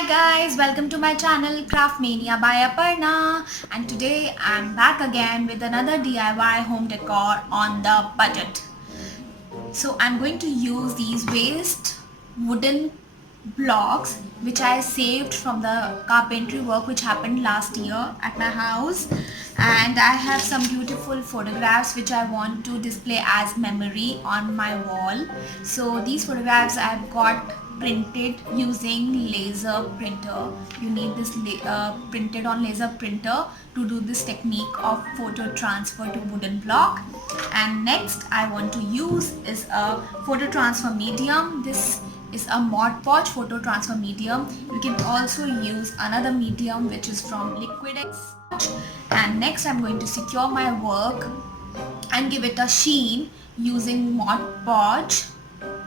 Hi guys, welcome to my channel Craft Mania by Aparna, and today I'm back again with another DIY home decor on the budget. So I'm going to use these waste wooden blocks which I saved from the carpentry work which happened last year at my house, and I have some beautiful photographs which I want to display as memory on my wall. So these photographs I've got printed using laser printer. You need this printed on laser printer to do this technique of photo transfer to wooden block. And next I want to use is a photo transfer medium. This is a Mod Podge photo transfer medium. You can also use another medium which is from Liquitex. And next I'm going to secure my work and give it a sheen using Mod Podge.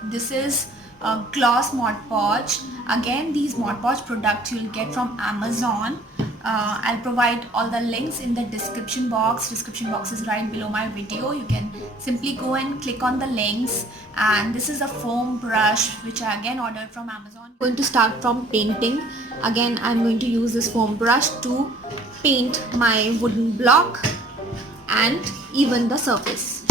This is a gloss Mod Podge. Again, these Mod Podge products you'll get from Amazon. I'll provide all the links in the description box. Description box is right below my video. You can simply go and click on the links. And this is a foam brush which I again ordered from Amazon. I'm going to start from painting. Again, I'm going to use this foam brush to paint my wooden block and even the surface.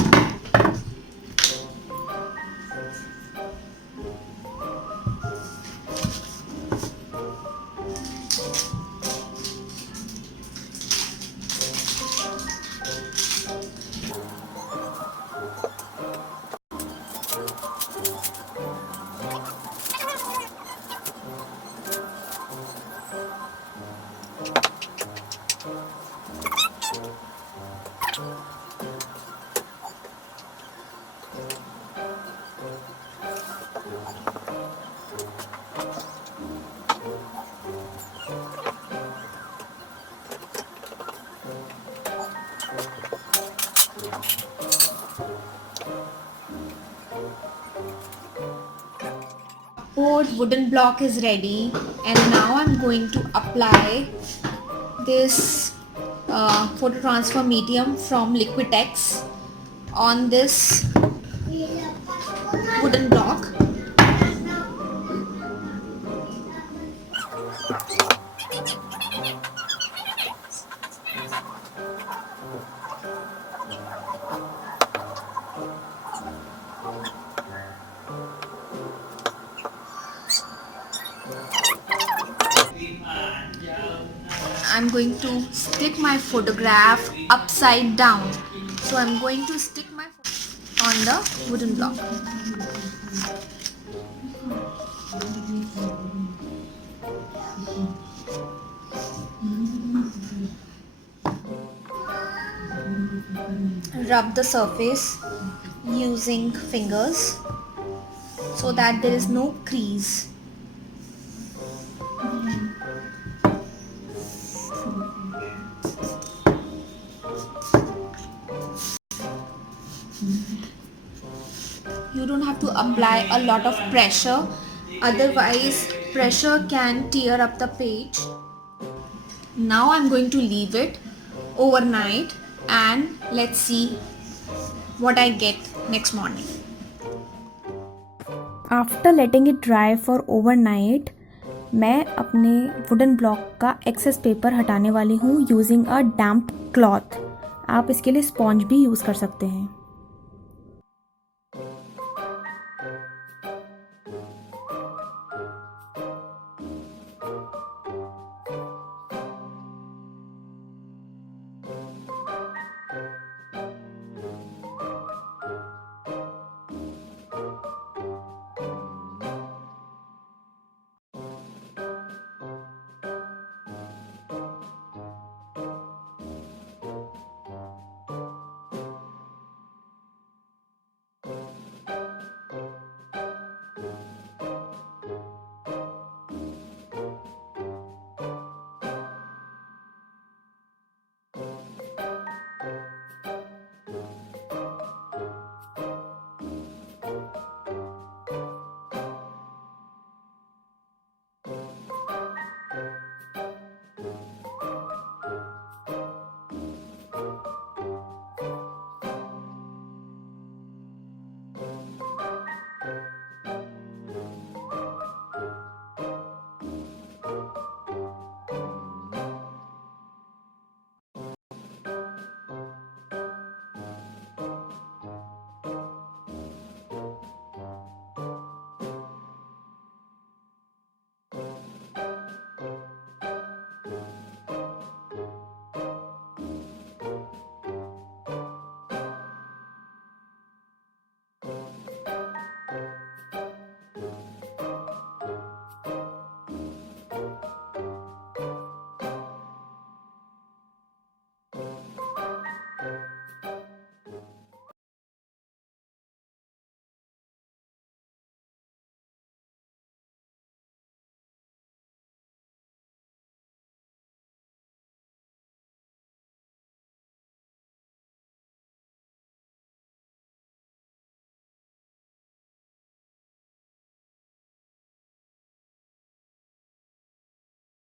Wooden block is ready, and now I'm going to apply this photo transfer medium from Liquitex on this wooden block. I'm going to stick my photograph upside down. So I'm going to stick my on the wooden block. Rub the surface using fingers so that there is no crease. You don't have to apply a lot of pressure, otherwise pressure can tear up the page. Now I'm going to leave it overnight and let's see what I get next morning. After letting it dry for overnight, मैं अपने wooden block का access paper हटाने वाली हूँ using a damp cloth. आप इसके लिए sponge भी यूज़ कर सकते हैं.